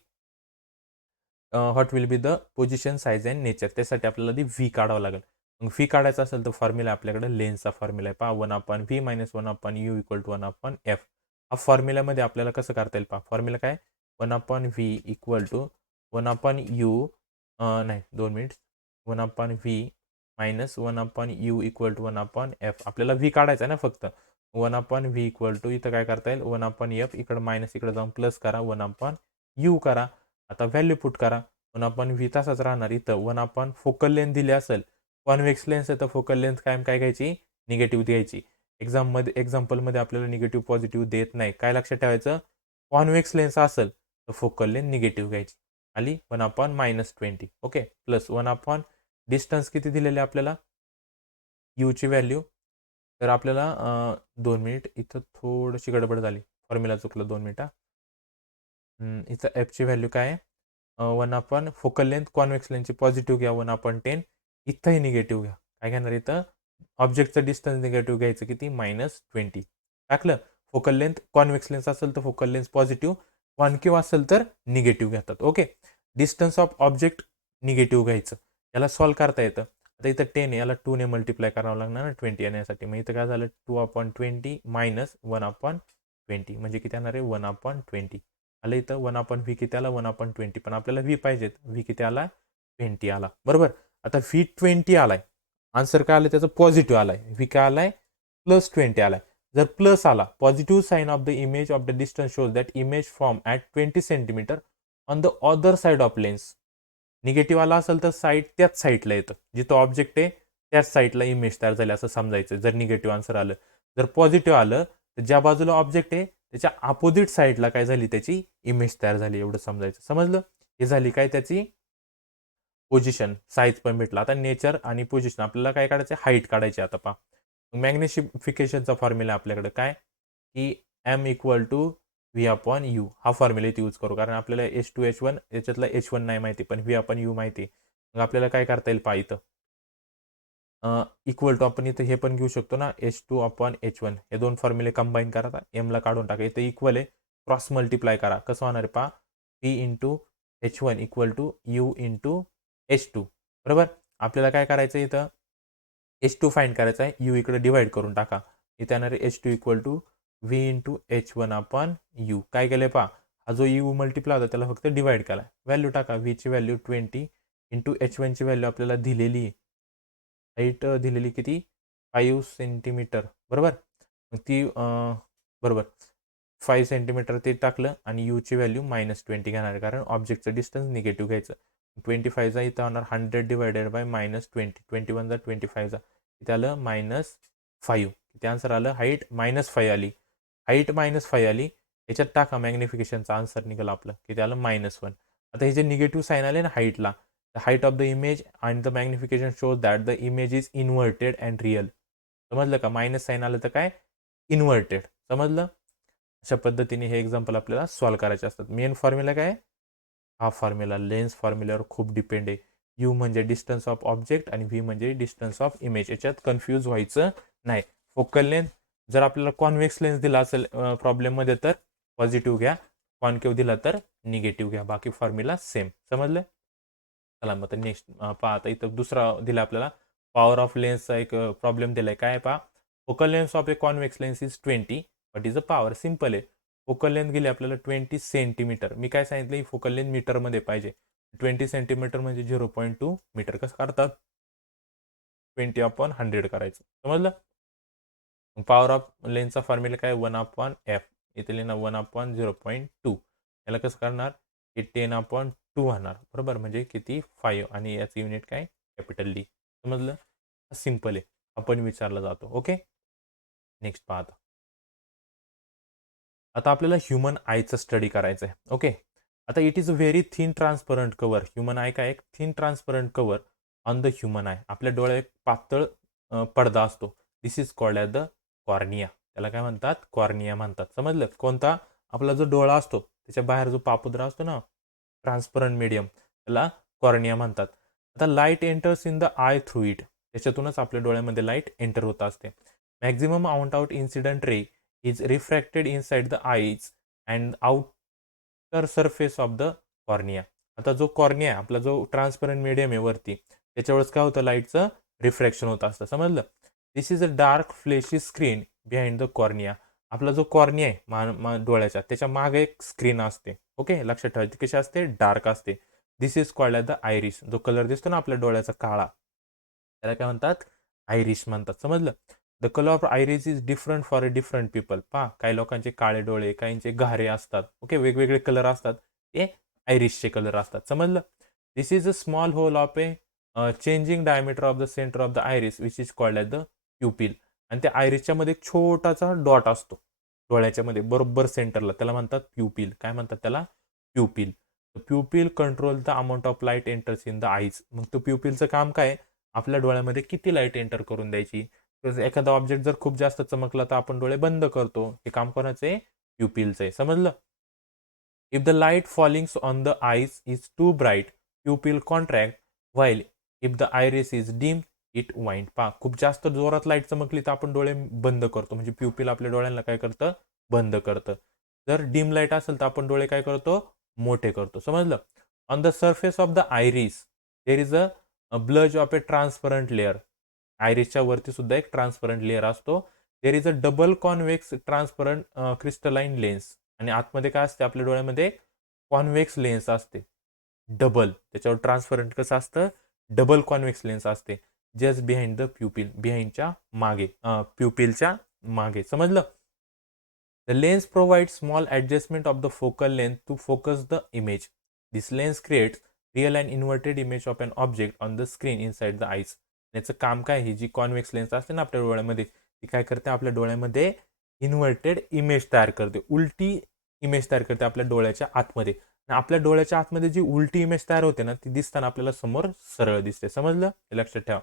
what will be the position, size and nature. त्यासाठी आपल्याला ती V काढावं लागेल. मग व्ही काढायचं असेल तर फॉर्म्युला आपल्याकडे लेन्सचा फॉर्म्युला आहे पहा, 1/v minus 1/u equal to 1/f. हा फॉर्म्युल्यामध्ये आपल्याला कसं करता येईल पहा. फॉर्म्युला काय, 1/v इक्वल टू 1/u, नाही 2 minutes, 1/v minus 1/u equal to 1/f. आपल्याला व्ही काढायचा आहे ना फक्त. 1/v इक्वल टू इथं काय करता येईल, 1/f इकडं मायनस इकडे जाऊन प्लस करा, 1/u करा. आता व्हॅल्यू पुट करा. 1/v तसाच राहणार. इथं 1 फोकल लेंथ दिली असेल, कॉन्व्हेक्स लेन्स आहे तर फोकल लेंथ काय घ्यायची, निगेटिव्ह द्यायची. एक्झाम्पलमध्ये आपल्याला निगेटिव्ह पॉझिटिव्ह देत नाही. काय लक्षात ठेवायचं, कॉन्व्हेक्स लेन्स असेल तर फोकल लेंथ निगेटिव्ह घ्यायची. आली 1/-20. ओके. प्लस 1 डिस्टन्स किती दिलेले आपल्याला, यूची व्हॅल्यू. तर आपल्याला 2 मिनिट इथं थोडीशी गडबड झाली, फॉर्म्युला चुकलं, 2 मिनिट. इथं एफची व्हॅल्यू काय आहे, 1 फोकल लेंथ, कॉन्व्हेक्स लेन्थची पॉझिटिव्ह घ्या 1/10. इथंही निगेटिव्ह घ्या. काय घेणार इथं, ऑब्जेक्टचं डिस्टन्स निगेटिव्ह घ्यायचं किती, -20. टाकलं. फोकल लेंथ, कॉन्व्हेक्स लेन्स असेल तर फोकल लेन्थ पॉझिटिव्ह, कॉन्केव्ह असेल तर निगेटिव्ह घेतात. Okay. Distance of object negative घ्यायचं. याला सॉल्व्ह करता येतं. आता इथं 10 आहे, याला 2 ने मल्टिप्लाय करावं लागणार ना 20 येण्यासाठी. मग इथं काय झालं, 2/20 मायनस 1/20 म्हणजे किती येणार आहे, 1/20. आलं. इथं 1/v किती आला, 1/20. पण आपल्याला v पाहिजेत. v किती आला, 20 आला बरोबर. आता v20 आलाय, आन्सर काय आलं त्याचं, पॉझिटिव्ह आलाय. v काय आलाय, +20 आलाय. जर प्लस आला, positive sign of the image of the distance shows that image form at 20 centimetre on the other side of lens. Negative आला असेल तर साईड त्याच साईडला येतं, जिथं ऑब्जेक्ट आहे त्याच साईडला इमेज तयार झाली असं समजायचं जर निगेटिव्ह आन्सर आलं. जर पॉझिटिव्ह आलं तर ज्या बाजूला ऑब्जेक्ट आहे त्याच्या अपोजिट साईडला काय झाली, त्याची इमेज तयार झाली, एवढं समजायचं. समजलं. हे झाली काय त्याची पोझिशन, साईज पण भेटला. आता नेचर आणि पोझिशन आपल्याला काय काढायचं, हाईट काढायची. आता पहा मॅग्निफिकेशनचा फॉर्म्युला आपल्याकडे काय, की m इक्वल टू v/u. हा फॉर्म्युला इथे यूज करू, कारण आपल्याला H2H1 याच्यातला H1 नाही माहिती पण v/u माहिती आहे. मग आपल्याला काय करता येईल पहा, इथं इक्वल टू आपण इथं हे पण घेऊ शकतो ना, H2/H1. हे दोन फॉर्म्युले कंबाईन करा, एमला काढून टाका. इथं इक्वल आहे, क्रॉस मल्टिप्लाय करा. कसं होणार आहे पहा, p into H1 equal to u into H2 बरोबर. आपल्याला काय करायचं इथं, H2 फाइंड करायचा आहे, u इकडे डिवाइड करून टाका. इथे येणार आहे H2 equal to v into H1/u. काय केलंय पहा, हा जो u मल्टिप्लाय होता त्याला फक्त डिवाइड केला. व्हॅल्यू टाका, v ची व्हॅल्यू 20 इंटू H1 ची व्हॅल्यू आपल्याला दिलेली आहे, हाईट दिलेली किती, 5 सेंटीमीटर बरोबर. मग ती बरोबर. 5 सेंटीमीटर ते टाकलं आणि यूची व्हॅल्यू -20 घेणार आहे, कारण ऑब्जेक्टचं डिस्टन्स निगेटिव्ह घ्यायचं. 25 इथं होणार 100 डिवायडेड बाय -20. 21 जा 25 इथे आलं -5. इथे आन्सर आलं हाईट -5 आली. हाईट -5 आली. याच्यात टाका मॅग्निफिकेशनचा आन्सर निघालं आपलं, की त्याला -1. आता हे जे निगेटिव्ह साईन आले ना हाईटला, the height of the image and the magnification shows that the image is inverted and real. समजलं का? मायनस साईन आलं तर काय? इन्व्हर्टेड. समजलं? अशा पद्धतीने हे एक्झाम्पल आपल्याला सॉल्व्ह करायचे असतात. मेन फॉर्म्युला काय? हा फॉर्म्युला लेन्स फॉर्म्युल्यावर खूप डिपेंड आहे. यू म्हणजे डिस्टन्स ऑफ ऑब्जेक्ट आणि व्ही म्हणजे डिस्टन्स ऑफ इमेज. याच्यात कन्फ्यूज व्हायचं नाही. फोकल लेंथ जर आपल्याला कॉन्व्हेक्स लेन्स दिला असेल प्रॉब्लेममध्ये तर पॉझिटिव्ह घ्या, कॉन्केव्ह दिला तर निगेटिव्ह घ्या. बाकी फॉर्म्युला सेम. समजलं? चला मग नेक्स्ट पहा. आता इथं दुसरा दिला आपल्याला पॉवर ऑफ लेन्सचा एक प्रॉब्लेम दिलाय. काय पहा, focal lens of A convex lens is 20. What is a power? Simple आहे. फोकल लेंथ गेली आपल्याला 20 सेंटीमीटर. मी काय सांगितलं, ही फोकल लेंथ मीटरमध्ये पाहिजे. 20 सेंटीमीटर म्हणजे 0.2 मीटर. कसं करतात? 20/100 करायचं. समजलं? पॉवर ऑफ लेन्सचा फॉर्म्युला काय? 1/f. इथे लिहिणार 1/0.2. याला कसं करणार? हे 10/2 होणार. बरोबर, म्हणजे किती? 5. आणि याचं युनिट काय? Capital D. समजलं? सिम्पल आहे. आपण विचारला जातो. ओके. नेक्स्ट पाहता. आता आपल्याला ह्युमन आयचं स्टडी करायचं आहे. ओके. आता it is a very thin transparent cover. Human eye काय? एक thin transparent cover on the human eye. आपल्या डोळ्यात एक पातळ पडदा असतो. This is called as the cornea. त्याला काय म्हणतात? कॉर्निया म्हणतात. समजलं? कोणता? आपला जो डोळा असतो त्याच्या बाहेर जो पापुद्रा असतो ना, ट्रान्सपरंट मीडियम, त्याला कॉर्निया म्हणतात. आता light enters in the I through it. त्याच्यातूनच आपल्या डोळ्यामध्ये लाईट एंटर होत असते. Maximum amount out incident ray is refracted inside the eyes and outer surface of the cornea. आता जो कॉर्निया आहे आपला, जो ट्रान्सपरंट मीडियम आहे वरती, त्याच्यावरच काय होतं? लाईटचं रिफ्रॅक्शन होत असतं. समजलं? This is a dark fleshy screen behind the cornea. आपला जो कॉर्निया आहे डोळ्याच्या, त्याच्या मागे एक स्क्रीन असते. ओके, लक्षात ठेवायची. कशी असते? डार्क असते. This is called as the iris. जो कलर दिसतो ना आपल्या डोळ्याचा काळा, त्याला काय म्हणतात? आयरिश म्हणतात. समजलं? The colour of iris is different for a different people. पहा, काही लोकांचे काळे डोळे, काहींचे गहरे असतात. ओके, वेगवेगळे कलर असतात. ते आयरिशचे कलर असतात. समजलं? This is a small hole of a changing diameter of the centre of the iris which is called as the pupil. आणि त्या आयरिसच्या मध्ये एक छोटासा डॉट असतो डोळ्याच्या मध्ये, बरोबर सेंटरला. त्याला म्हणतात प्युपिल. काय म्हणतात त्याला? Pupil. Pupil control the amount of light enters in the eyes. मग तो प्युपिलचं काम काय? आपल्या डोळ्यामध्ये किती लाईट एंटर करून द्यायची. एखादा ऑब्जेक्ट जर खूप जास्त चमकला तर आपण डोळे बंद करतो. हे काम कोणाचं आहे? प्युपिलचं आहे. समजलं? If the light fallings on the eyes is too bright, pupil contract, while if the iris is dim it wind. पहा, खूप जास्त जोरात लाईट चमकली तर आपण डोळे बंद करतो. म्हणजे प्युपिल आपल्या डोळ्यांना काय करतं? बंद करतं. जर डीम लाईट असेल तर आपण डोळे काय करतो? मोठे करतो. समजलं? On the surface of the iris there is a bulge of a transparent layer. आयरिसच्या वरती सुद्धा एक ट्रान्सपरंट लेअर असतो. There is a double convex transparent crystalline lens. आणि आतमध्ये काय असते? आपल्या डोळ्यामध्ये कॉन्व्हेक्स लेन्स असते. डबल. त्याच्यावर ट्रान्सपरंट कसं असतं? डबल कॉन्व्हेक्स लेन्स असते. Just behind the pupil. बिहाइंडच्या मागे, प्युपिलच्या मागे. समजलं? The lens provide small adjustment of the focal length to focus the image. This lens creates real and inverted image of an object on the screen inside the eyes. याचं काम काय? ही जी convex lens असते ना आपल्या डोळ्यामध्ये, ती काय करते? आपल्या डोळ्यामध्ये इन्व्हर्टेड इमेज तयार करते. उलटी इमेज तयार करते आपल्या डोळ्याच्या आतमध्ये. आणि आपल्या डोळ्याच्या आतमध्ये जी उलटी इमेज तयार होते ना, ती दिसताना आपल्याला समोर सरळ दिसते. समजलं? हे लक्षात ठेवा.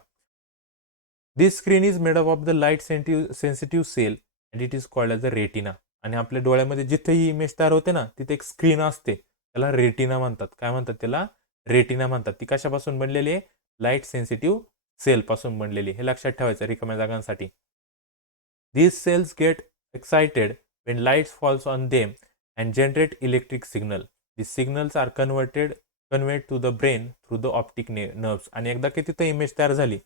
This screen is made up of the light sensitive cell and it is called as a retina. आणि आपल्या डोळ्यामध्ये जिथे ही इमेज तयार होते ना, तिथे एक स्क्रीन असते. त्याला रेटिना म्हणतात. काय म्हणतात त्याला? रेटिना म्हणतात. ती कशापासून बनलेली आहे? लाईट सेन्सिटिव्ह सेलपासून बनलेली. हे लक्षात ठेवायचं रिकाम्या जागांसाठी. These cells get excited when light falls on them and generate electric signal. These signals are conveyed to the brain through the optic nerves. आणि एकदा की तिथे इमेज तयार झाली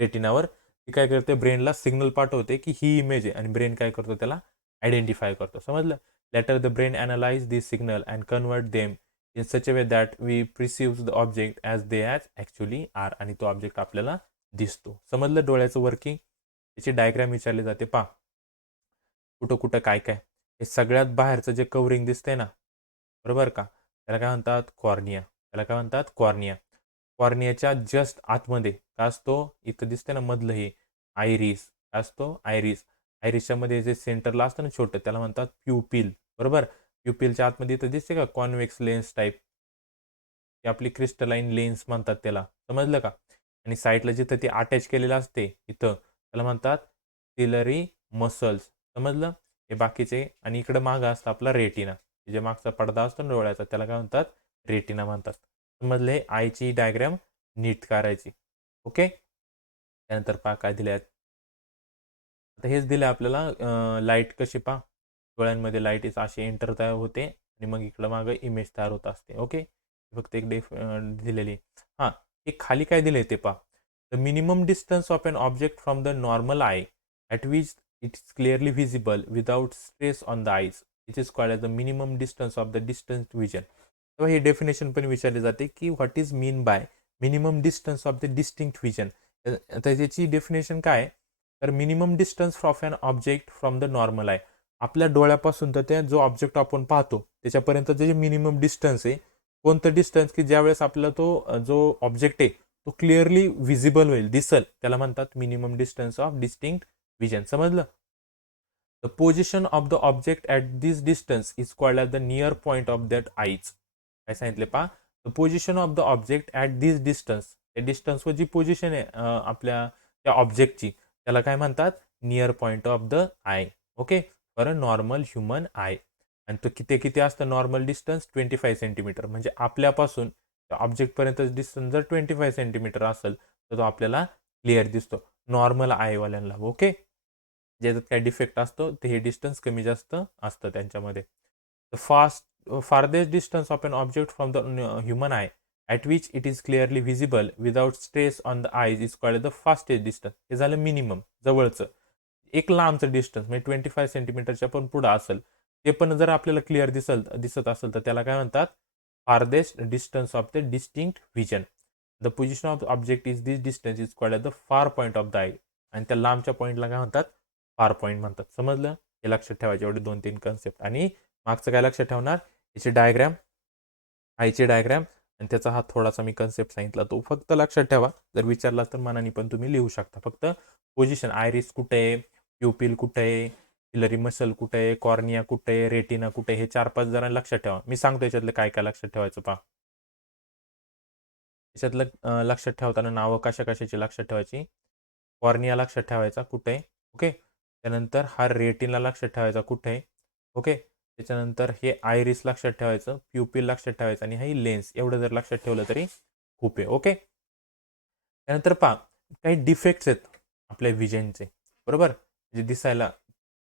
रेटिनावर, ती काय करते? ब्रेनला सिग्नल पाठवते की ही इमेज आहे, आणि ब्रेन काय करतो? त्याला आयडेंटिफाय करतो. समजलं? Later the brain analyse this signal and convert them in such a way that we perceive the object as they as actually are. आणि तो ऑब्जेक्ट आपल्याला दिसतो. समजलं डोळ्याचं वर्किंग? त्याची डायग्राम विचारली जाते. पहा कुठं कुठं काय काय. हे सगळ्यात बाहेरचं जे कवरिंग दिसतंय ना, बरोबर का, त्याला काय म्हणतात कॉर्निया. त्याला काय म्हणतात कॉर्निया. कॉर्नियाच्या जस्ट आतमध्ये काय असतो, इथं दिसतंय ना मधलं हे आयरिस, काय असतो आयरिस. आयरिसच्या मध्ये जे सेंटरला असतं ना छोटं, त्याला म्हणतात प्युपिल. बरोबर. प्युपिलच्या आतमध्ये इथं दिसते का कॉन्व्हेक्स लेन्स टाईप, ती आपली क्रिस्टलाइन लेन्स म्हणतात त्याला, समजलं का. आणि साईडला जिथं ते अटॅच केलेलं असते इथं, त्याला म्हणतात सिलरी मसल्स, समजलं. हे बाकीचे. आणि इकडं मागं असतं आपला रेटिना, जे मागचा पडदा असतो ना डोळ्याचा, त्याला काय म्हणतात रेटिना म्हणतात. समजले. आयची डायग्राम नीट करायची. ओके. त्यानंतर पहा काय दिले आहेत. आता हेच दिले आपल्याला लाईट कशी पहा, डोळ्यांमध्ये लाईट अशी एंटर तयार होते आणि मग इकडं मागं इमेज तयार होत असते. ओके. फक्त एक दिलेली. हां, एक खाली काय दिले ते पहा. The minimum distance of an object from the normal I at which it is clearly visible without stress on the eyes it is called as the minimum distance of the distance vision. तेव्हा ही definition पण विचारली जाते की what is mean by minimum distance of the distinct vision. तर त्याची definition काय आहे, तर minimum distance of an object from the normal I, आपल्या डोळ्यापासून तर त्या जो ऑब्जेक्ट आपण पाहतो त्याच्यापर्यंत जे मिनिमम डिस्टन्स आहे, कोणतं डिस्टन्स की ज्यावेळेस आपला तो जो ऑब्जेक्ट आहे तो क्लिअरली व्हिजिबल होईल, दिसल, त्याला म्हणतात minimum distance of distinct vision. समजलं. The position of the object at this distance is called at the near point of that eyes. काय सांगितले पहा. The position of the object at this distance, त्या डिस्टन्सवर जी पोझिशन आहे आपल्या त्या ऑब्जेक्टची, त्याला काय म्हणतात near point of the I. Okay. For a normal human I. आणि तो किती किती असतं नॉर्मल डिस्टन्स 25 सेंटीमीटर. म्हणजे आपल्यापासून त्या ऑब्जेक्टपर्यंत डिस्टन्स जर 25 सेंटीमीटर असेल तर तो आपल्याला क्लिअर दिसतो नॉर्मल आयवाल्यांना. ओके. ज्याच्यात काय डिफेक्ट असतो ते हे डिस्टन्स कमी जास्त असतं त्यांच्यामध्ये. The farthest distance of an object from the human eye at which it is clearly visible without stress on the eyes is called the fastest distance. हे झालं मिनिमम जवळचं. एक लांबचं डिस्टन्स म्हणजे 25 सेंटीमीटरच्या पण पुढं असेल, ते पण जर आपल्याला क्लिअर दिसत असेल तर त्याला काय म्हणतात farthest distance of the distinct vision. The position of object is this distance is called the far point of the I. आणि त्या लांबच्या पॉईंटला काय म्हणतात फार पॉईंट म्हणतात. समजलं. हे लक्षात ठेवायचे एवढे 2-3 कन्सेप्ट. आणि मागचं काय लक्षात ठेवणार, याची डायग्रॅम, आयची डायग्रॅम, आणि त्याचा हा थोडासा मी कन्सेप्ट सांगितला तो फक्त लक्षात ठेवा. जर विचारला तर मनाने पण तुम्ही लिहू शकता. फक्त पोझिशन, आयरिस कुठे आहे, प्युपिल कुठे आहे, सिलरी मसल कुठे आहे, कॉर्निया कुठे आहे, रेटिना कुठे आहे, हे 4-5 जरा लक्षात ठेवा. मी सांगतो याच्यातलं काय काय लक्षात ठेवायचं पहा. याच्यातलं लक्षात ठेवताना नावं कशा कशाची लक्षात ठेवायची. कॉर्निया लक्षात ठेवायचा कुठे आहे. ओके. त्यानंतर हा रेटिना लक्षात ठेवायचा कुठे आहे. ओके. त्याच्यानंतर हे आयरिस लक्षात ठेवायचं, प्युपिल लक्षात ठेवायचं, आणि हे लेन्स. एवढं जर लक्षात ठेवलं तरी खूप आहे. ओके. त्यानंतर पहा काही डिफेक्ट्स आहेत आपल्या विजनचे, बरोबर, जे दिसायला.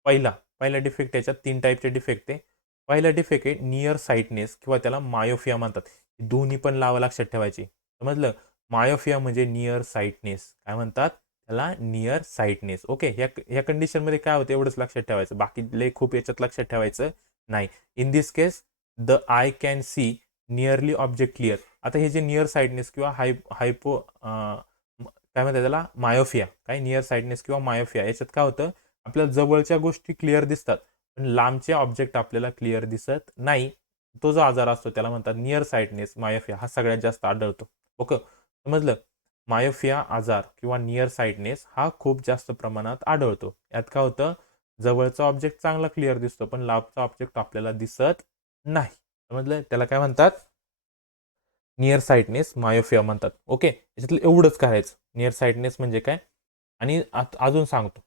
पहिला पहिला डिफेक्ट, याच्यात 3 टाईपचे डिफेक्ट आहे. पहिला डिफेक्ट आहे नियर साईटनेस किंवा त्याला मायोफिया म्हणतात. दोन्ही पण लावा लक्षात ठेवायची. समजलं. मायोफिया म्हणजे नियर साईटनेस. काय म्हणतात त्याला नियर साईटनेस. ओके. ह्या कंडिशनमध्ये काय होतं एवढंच लक्षात ठेवायचं, बाकी लय खूप याच्यात लक्षात ठेवायचं नाही. In this case the I can see nearly object clear. आता हे जे नियर साईडनेस किंवा हायपो काय म्हणतात त्याला मायोफिया, काय नियर साईडनेस किंवा मायोफिया, याच्यात काय होतं आपल्याला जवळच्या गोष्टी क्लिअर दिसतात पण लांबचे ऑब्जेक्ट आपल्याला क्लिअर दिसत नाही. तो जो आजार असतो त्याला म्हणतात नियर साईडनेस मायोफिया. हा सगळ्यात जास्त आढळतो. ओके. समजलं. मायोफिया आजार किंवा नियर साईडनेस हा खूप जास्त प्रमाणात आढळतो. यात काय होतं जवळचा ऑब्जेक्ट चांगला क्लिअर दिसतो पण लांबचा ऑब्जेक्ट आपल्याला दिसत नाही. समजलं. त्याला काय म्हणतात नियर साईटनेस मायोफिया म्हणतात. ओके. याच्यातलं एवढंच करायचं नियर साईटनेस म्हणजे काय, आणि अजून सांगतो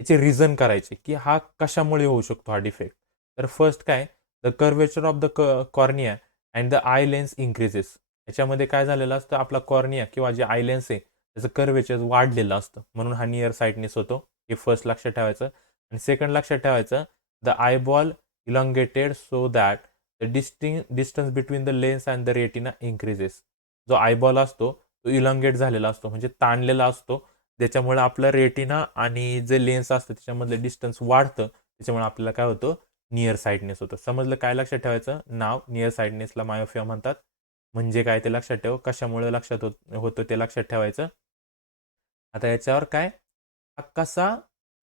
याचे रिझन करायचे की हा कशामुळे होऊ शकतो हा डिफेक्ट. तर फर्स्ट काय, the curvature of the cornea and the eye lens increases. याच्यामध्ये काय झालेलं असतं आपला कॉर्निया किंवा जे आय लेन्स आहे त्याचं कर्वेचर वाढलेलं असतं, म्हणून हा नियर साईटनेस होतो. हे फर्स्ट लक्षात ठेवायचं. आणि सेकंड लक्षात ठेवायचं the eyeball elongated so that the distance between the lens and the retina increases. जो आयबॉल असतो तो इलॉंगेट झालेला असतो म्हणजे ताणलेला असतो, ज्याच्यामुळे आपलं रेटिना आणि जे लेन्स असतं त्याच्यामधलं डिस्टन्स वाढतं, त्याच्यामुळे आपल्याला काय होतं नियर साईडनेस होतं. समजलं. काय लक्षात ठेवायचं नाव नियर साईडनेसला मायोफिया म्हणतात. म्हणजे काय ते लक्षात ठेव, कशामुळे लक्षात होतं ते लक्षात ठेवायचं. आता याच्यावर काय हा कसा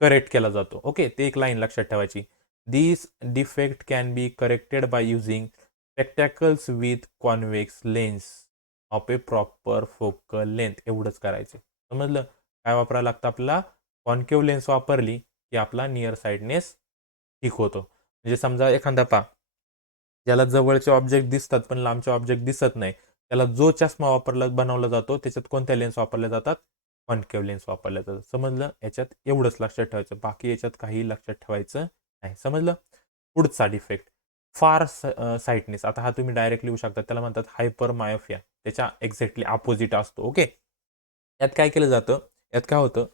करेक्ट केला जातो. ओके. ते एक लाईन लक्षात ठेवायची. This defect can be corrected by using spectacles with convex lens of a proper focal length. एवढंच करायचं. समजलं? काय वापरायला लागतं आपल्याला? कॉन्केव्ह लेन्स वापरली की आपला नियर साइडनेस ठीक होतो. म्हणजे समजा एखादा ज्याला जवळचे ऑब्जेक्ट दिसतात पण लांबचे ऑब्जेक्ट दिसत नाही, त्याला जो चष्मा बनवला जातो त्याच्यात कोणत्या लेन्स वापरल्या जातात? कॉन्केव्ह लेन्स वापरल्या जातात. समजलं? याच्यात एवढंच लक्षात ठेवायचं, बाकी याच्यात काही लक्षात ठेवायचं नाही. समजलं? पुढचा डिफेक्ट फार साइटनेस. आता हा तुम्ही डायरेक्ट लिहू शकता, त्याला म्हणतात हायपर मायोफिया. त्याच्या एक्झॅक्टली अपोजिट असतो. ओके, यात काय केलं जातं? यात काय होतं?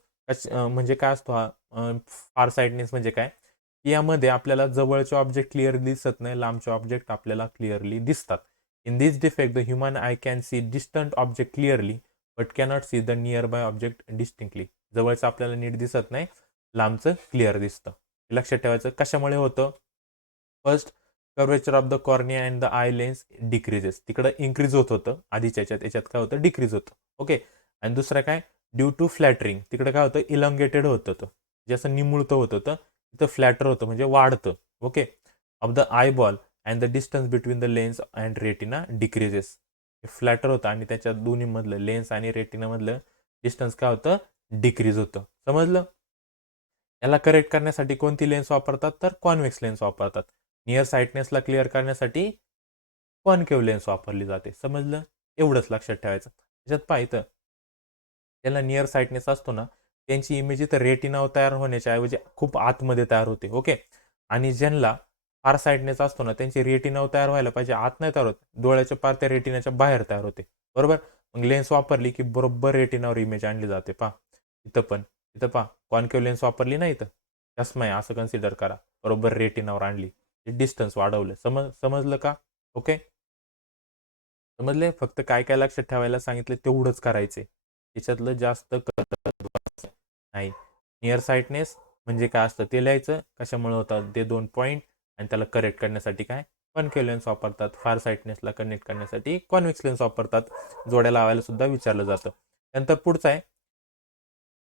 म्हणजे काय असतो हा फार साइटनेस म्हणजे काय? यामध्ये आपल्याला जवळचे ऑब्जेक्ट क्लिअर दिसत नाही, लांबचे ऑब्जेक्ट आपल्याला क्लिअरली दिसतात. In this defect the human I can see distant object clearly but cannot see the near by object distinctly. जवळचं आपल्याला नीट दिसत नाही, लांबचं क्लिअर दिसतं. लक्षात ठेवायचं. कशामुळे होतं? First, curvature of the cornea and the eye lens decreases. तिकडं इन्क्रीज होत होतं आधीच्या याच्यात काय होतं? डिक्रीज होतं. ओके, आणि दुसरं काय? Due to flattering. तिकडे काय होतं? इलॉंगेटेड होत होतं, जसं निमुळतं होत होतं, तिथं फ्लॅटर होतं म्हणजे वाढतं. Okay, of the I ball and the distance between the lens and retina decreases. Flatter होतं आणि त्याच्या दोन्हीमधलं लेन्स आणि रेटिनामधलं डिस्टन्स काय होतं? डिक्रीज होतं. समजलं? याला करेक्ट करण्यासाठी कोणती लेन्स वापरतात? तर कॉन्व्हेक्स लेन्स वापरतात. नियर साइटनेसला क्लिअर करण्यासाठी कॉन्केव्ह लेन्स वापरली जाते. समजलं? एवढंच लक्षात ठेवायचं. त्याच्यात पहा इथं ज्याला नियर साइटनेस असतो ना, त्यांची इमेज इथं रेटिनावर तयार होण्याच्या ऐवजी खूप आतमध्ये तयार होते. ओके, आणि ज्यांना फार साइटनेस असतो ना, त्यांची रेटिनावर तयार व्हायला पाहिजे, आत नाही तयार होत, डोळ्याच्या पार त्या रेटिनाच्या बाहेर तयार होते. बरोबर? मग लेन्स वापरली की बरोबर रेटिनावर इमेज आणली जाते. पहा इथं पहा कॉन्केव्ह लेन्स वापरली ना, इथं चष्मा आहे असं कन्सिडर करा, बरोबर रेटिनावर आणली, डिस्टन्स वाढवलं. समजलं का? ओके, समजले? फक्त काय काय लक्षात ठेवायला सांगितलं तेवढंच करायचे, त्याच्यातलं जास्त नाही. नियर साइटनेस म्हणजे काय असतं ते लिहायचं, कशामुळे होतात ते 2 पॉईंट, आणि त्याला करेक्ट करण्यासाठी काय? कॉन्केव्ह लेन्स वापरतात. फार साइटनेसला कनेक्ट करण्यासाठी कॉन्व्हेक्स लेन्स वापरतात. जोड्या लावायला सुद्धा विचारलं जातं. नंतर पुढचं आहे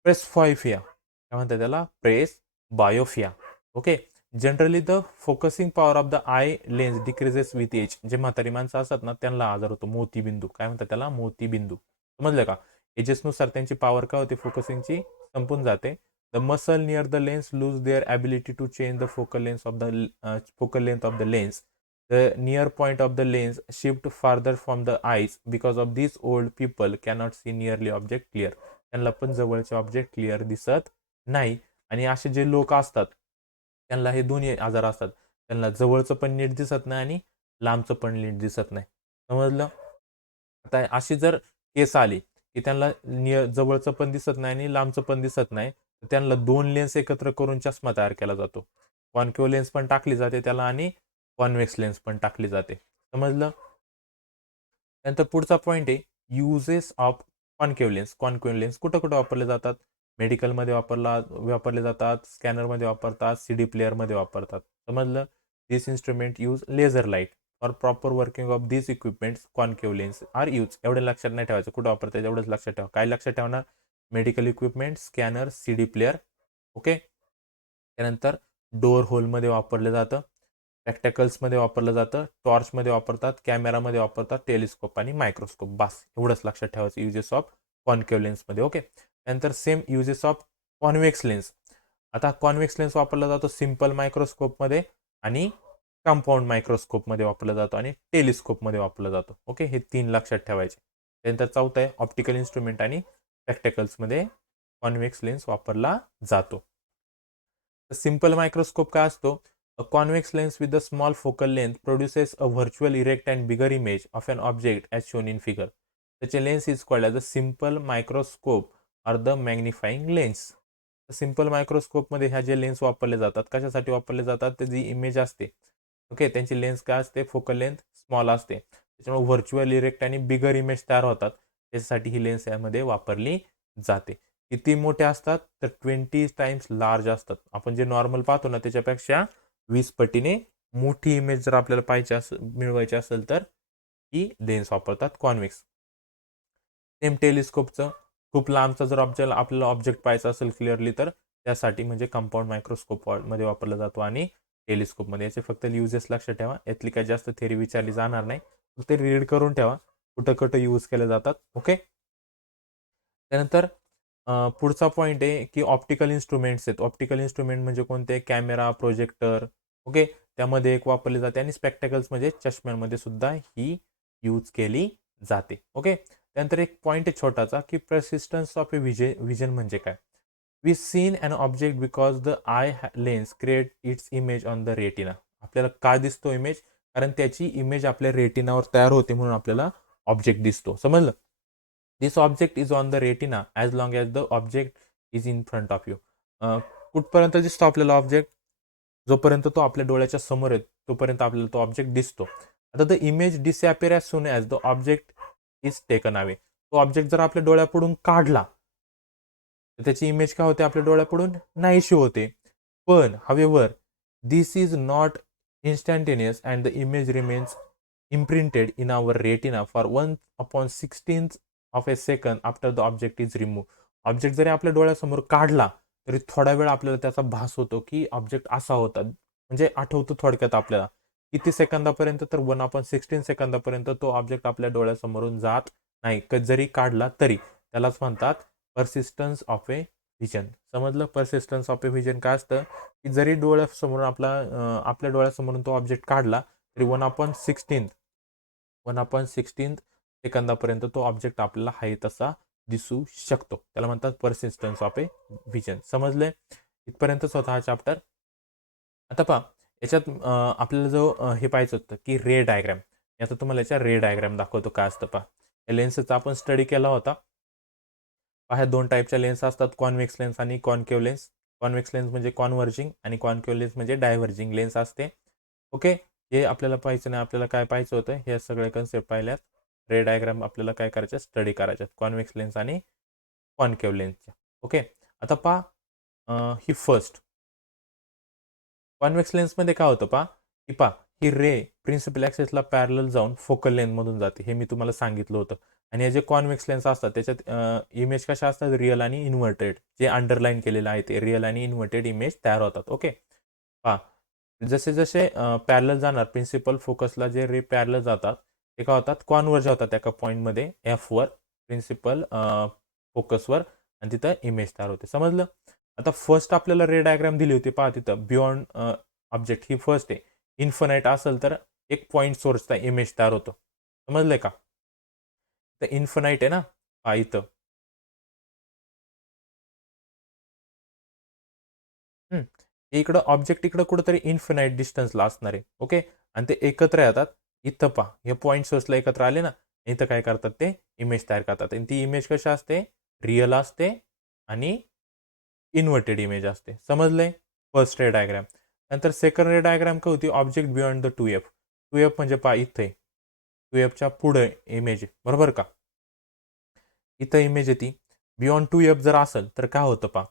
प्रेस्फॉयफिया. काय म्हणतात त्याला? Presbyopia. Okay, generally the focusing power of the eye lens decreases with age. जे म्हातारी माणसं असतात ना, त्यांना आजार होतो मोतीबिंदू. काय म्हणतात त्याला? मोतीबिंदू. समजलं का? एजेसनुसार त्यांची पॉवर काय होते फोकसिंगची? संपून जाते. The muscle near the lens lose their ability to change the focal length of the lens. The near point of the lens shift farther from the eyes. Because of this old people cannot see nearly object clear. त्यांना पण जवळचे object clear दिसत नाही. आणि असे जे लोक असतात त्यांना हे दोन्ही आजार असतात. त्यांना जवळचं पण नीट दिसत नाही आणि लांबचं पण नीट दिसत नाही. समजलं? आता अशी जर केस आली की त्यांना जवळचं पण दिसत नाही आणि लांबचं पण दिसत नाही, तर त्यांना 2 लेन्स एकत्र करून चष्मा तयार केला जातो. कॉन्केव्ह लेन्स पण टाकली जाते त्याला आणि कॉन्व्हेक्स लेन्स पण टाकली जाते. समजलं? त्यानंतर पुढचा पॉईंट आहे uses of concave lens. Concave lens कुठं कुठं वापरले जातात? मेडिकलमध्ये वापरले जातात, स्कॅनरमध्ये वापरतात, CD प्लेअरमध्ये वापरतात. समजलं? This instrument use laser light. For proper working of this equipments concave lens are use. एवढं लक्षात नाही ठेवायचं कुठं वापरतात, एवढंच लक्षात ठेवा. काय लक्षात ठेवणार? Medical equipment, scanner, CD player. Okay, त्यानंतर डोअर होलमध्ये वापरलं जातं, स्पेक्टॅकल्समध्ये वापरलं जातं, टॉर्चमध्ये वापरतात, कॅमेरामध्ये वापरतात, टेलिस्कोप आणि मायक्रोस्कोप. बस एवढंच लक्षात ठेवायचं युजेस ऑफ कॉन्केव्ह लेन्समध्ये. ओके, त्यानंतर same uses of convex lens. आता कॉन्व्हेक्स लेन्स वापरला जातो सिम्पल मायक्रोस्कोपमध्ये आणि कंपाऊंड मायक्रोस्कोपमध्ये वापरला जातो आणि टेलिस्कोपमध्ये वापरला जातो. ओके, हे 3 लक्षात ठेवायचे. त्यानंतर चौथं आहे ऑप्टिकल इन्स्ट्रुमेंट आणि स्पेक्टॅकल्समध्ये कॉन्व्हेक्स लेन्स वापरला जातो. सिंपल मायक्रोस्कोप काय असतो? A convex lens with a small focal length produces a virtual erect and bigger image of an object as shown in figure. त्याचे lens is called as a simple microscope or the magnifying lens. Simple मायक्रोस्कोपमध्ये ह्या जे lens वापरले जातात, कशासाठी वापरले जातात? तर जी इमेज असते, ओके, त्यांची लेन्स काय असते? फोकल लेंथ स्मॉल असते, त्याच्यामुळे व्हर्च्युअल इरेक्ट आणि बिगर इमेज तयार होतात. त्याच्यासाठी ही लेन्स यामध्ये वापरली जाते. किती मोठे असतात? तर 20 टाइम्स लार्ज असतात. आपण जे नॉर्मल पाहतो ना त्याच्यापेक्षा 20 पटीने मोठी इमेज जर आपल्याला मिळवायची असेल तर ही लेन्स वापरतात कॉन्व्हेक्स. सेम टेलिस्कोपचं खूप लांबचा जर आपल्याला ऑब्जेक्ट पाहायचा असेल क्लिअरली तर त्यासाठी म्हणजे कंपाऊंड मायक्रोस्कोप मध्ये वापरला जातो आणि टेलिस्कोपमध्ये. याचे फक्त युजेस लक्षात ठेवा. यातली काही जास्त थेरी विचारली जाणार नाही. फक्त रीड करून ठेवा कुठं कुठं यूज केले जातात. ओके. त्यानंतर पुढचा पॉईंट आहे की ऑप्टिकल इन्स्ट्रुमेंट्स आहेत. ऑप्टिकल इन्स्ट्रुमेंट म्हणजे कोणते? Camera, projector. ओके. त्यामध्ये एक वापरली जाते आणि स्पेक्टेकल्स म्हणजे चष्म्यांमध्ये सुद्धा ही यूज केली जाते. ओके. त्यानंतर एक पॉईंट आहे छोटासा की पर्सिस्टन्स ऑफ ए विजन म्हणजे काय? We seen an object because the eye lens create its image on the retina. आपल्याला का दिसतो इमेज? कारण त्याची इमेज आपल्या रेटिनावर तयार होते म्हणून आपल्याला ऑब्जेक्ट दिसतो. समजलं? This object is on the retina as long as the object is in front of you. कुठपर्यंत दिसतो आपल्याला ऑब्जेक्ट? जोपर्यंत तो आपल्या डोळ्याच्या समोर आहे तोपर्यंत आपल्याला तो ऑब्जेक्ट दिसतो. आता the image disappear as soon as the object is taken away. तो ऑब्जेक्ट जर आपल्या डोळ्यापुढून काढला तर त्याची इमेज काय होते? आपल्या डोळ्यापुढून नाहीशी होते. पण however this is not instantaneous and the image remains imprinted in our retina for 1/16 of a second after the object is removed. Object जरी आपल्या डोळ्यासमोर काढला तरी थोडा वेळ आपल्याला त्याचा भास होतो की ऑब्जेक्ट असा होता. म्हणजे आठवतो थोडक्यात आपल्याला. किती सेकंदापर्यंत? तर 1/16 सेकंदापर्यंत तो ऑब्जेक्ट आपल्या डोळ्यासमोरून जात नाही. जरी काढला तरी. त्यालाच म्हणतात पर्सिस्टन्स ऑफ ए व्हिजन. समजलं? पर्सिस्टन्स ऑफ ए व्हिजन काय असतं? की जरी डोळ्यासमोरून आपल्या डोळ्यासमोरून तो ऑब्जेक्ट काढला तरी 1/16 सेकंदापर्यंत तो ऑब्जेक्ट आपल्याला आहे तसा दिसू शकतो. त्याला म्हणतात पर्सिस्टन्स ऑफ ए व्हिजन. समजले? इथपर्यंतच होता हा चॅप्टर. आता पहा याच्यात आपल्याला जो हे पाहायचं होतं की रे डायग्रॅम. आता तुम्हाला याच्या रे डायग्रॅम दाखवतो काय असतं पहा. या लेन्सचा आपण स्टडी केला होता. ह्या दोन टाईपच्या लेन्स असतात, कॉन्व्हेक्स लेन्स आणि कॉन्केव्ह लेन्स. कॉन्व्हेक्स लेन्स म्हणजे कॉन्व्हर्जिंग आणि कॉन्केव्ह लेन्स म्हणजे डायव्हर्जिंग लेन्स असते. ओके. हे आपल्याला पाहायचं नाही. आपल्याला काय पाहायचं होतं? हे सगळे कन्सेप्ट पाहिल्यात. रे डायग्राम आपल्याला काय करायचं? स्टडी करायच्यात कॉन्व्हेक्स लेन्स आणि कॉन्केव्ह लेन्सच्या. ओके. आता पहा ही फर्स्ट कॉन्व्हेक्स लेन्समध्ये काय होतं पहा की पहा ही रे प्रिन्सिपल ॲक्सिसला पॅरलल जाऊन फोकल लेन्थमधून जाते. हे मी तुम्हाला सांगितलं होतं. आणि हे जे कॉन्व्हेक्स लेन्स असतात त्याच्यात इमेज कशा असतात? रिअल आणि इन्व्हर्टेड. जे अंडरलाईन केलेलं आहे ते रिअल आणि इन्व्हर्टेड इमेज तयार होतात. ओके. पहा जसे जसे पॅरलल जाणार प्रिन्सिपल फोकसला जे रे पॅरलल जातात ते काय होतात? कॉन्व्हर्ज होतात एका पॉईंटमध्ये एफवर प्रिन्सिपल फोकसवर आणि तिथं इमेज तयार होते. समजलं? आता फर्स्ट आपल्याला रे डायग्राम दिली होती पहा तिथं बियॉन्ड ऑब्जेक्ट ही फर्स्ट आहे. इन्फिनाईट असेल तर एक पॉईंट सोर्सचा इमेज तयार होतो. समजलंय का? तर इन्फिनाईट आहे ना पहा इथं. इकडं ऑब्जेक्ट इकडं कुठंतरी इन्फिनाईट डिस्टन्सला असणार आहे. ओके. आणि ते एकत्र येतात. इथं पहा हे पॉईंट सोर्सला एकत्र आले ना, इथं काय करतात ते इमेज तयार करतात. आणि ती इमेज कशी असते? रिअल असते आणि इन्व्हर्टेड इमेज असते. समजलंय? First ray diagram. नंतर सेकंड रे डायग्राम काय होती? Object beyond the 2F. 2F म्हणजे पहा इथे 2Fच्या पुढे इमेज आहे. बरोबर का? इथं इमेज येते. बियॉन्ड 2F जर असेल तर काय होतं पहा.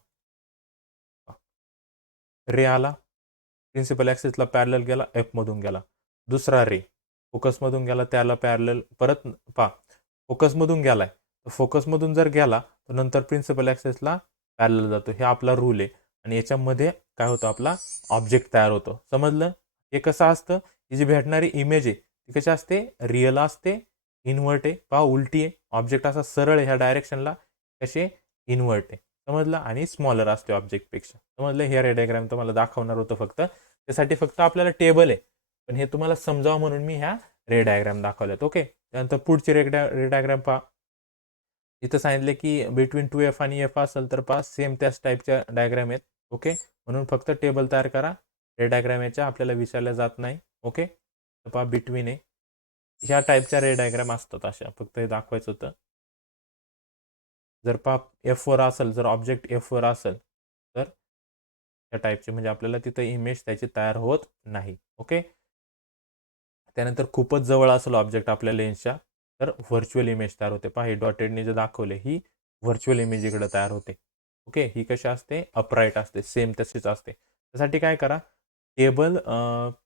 रे आला प्रिन्सिपल ॲक्सिसला पॅरलल गेला, एफमधून गेला. दुसरा रे फोकसमधून गेला, त्याला पॅरलल परत पहा फोकसमधून गेलाय. फोकसमधून जर गेला तर नंतर प्रिन्सिपल ॲक्सिसला पॅरलल जातो. हे आपला रूल आहे. आणि याच्यामध्ये काय होतं? आपला ऑब्जेक्ट तयार होतो. समजलं? हे कसं असतं? ही जी भेटणारी इमेज आहे ती कशी असते? रिअल असते, इन्व्हर्ट आहे. पहा उलटी आहे. ऑब्जेक्ट असा सरळ आहे ह्या डायरेक्शनला, कसे इन्व्हर्ट आहे. समजलं? आणि स्मॉलर असते ऑब्जेक्टपेक्षा. समजलं? हे रे डायग्राम तुम्हाला दाखवणार होतं फक्त. त्यासाठी फक्त आपल्याला टेबल आहे. पण हे तुम्हाला समजावं म्हणून मी ह्या रे डायग्राम दाखवल्यात. ओके. त्यानंतर पुढची रे डायग्राम पहा. इथं सांगितले की बिटवीन 2F आणि F असेल तर पहा सेम त्याच टाईपच्या डायग्राम आहेत. ओके. म्हणून फक्त टेबल तयार करा. रे डायग्राम याच्या आपल्याला विचारल्या जात नाही. ओके. तर पहा बिटवीन आहे. ह्या टाईपच्या रे डायग्राम असतात अशा. फक्त हे दाखवायचं होतं. जर पहा F असेल, जर ऑब्जेक्ट F असेल तर त्या टाईपचे म्हणजे आपल्याला तिथं इमेज त्याची तयार होत नाही. ओके. त्यानंतर खूपच जवळ असेल ऑब्जेक्ट आपल्या लेन्सच्या तर व्हर्च्युअल इमेज तयार होते. पहा हे डॉटेडने जे दाखवले ही व्हर्च्युअल इमेज इकडे तयार होते. ओके. ही कशी असते? अपराईट असते. सेम तशीच असते. त्यासाठी काय करा? टेबल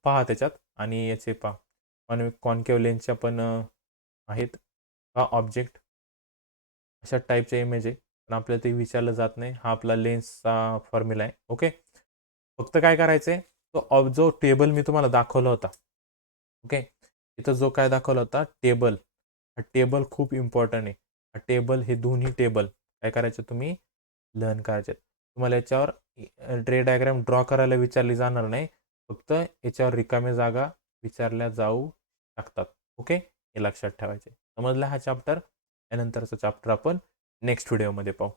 पहा त्याच्यात आणि याचे पहा कॉन्केव्ह लेन्सच्या पण आहेत. हा ऑब्जेक्ट अशा टाईपच्या इमेज आहे. पण आपल्याला ते विचारलं जात नाही. हा आपला लेन्सचा फॉर्म्युला आहे. ओके. फक्त काय करायचं आहे? तो जो टेबल मी तुम्हाला दाखवला होता, ओके, इथं जो काय दाखवला होता टेबल, हा टेबल खूप इम्पॉर्टंट आहे. हा टेबल, हे दोन्ही टेबल काय करायचे तुम्ही लर्न करायचे. तुम्हाला याच्यावर ट्री डायग्राम ड्रॉ करायला विचारली जाणार नाही, फक्त याच्यावर रिकाम्या जागा विचारल्या जाऊ शकतात. ओके, हे लक्षात ठेवायचे. समजला हा चॅप्टर. यानंतरचा चॅप्टर आपण नेक्स्ट व्हिडिओमध्ये पाहू.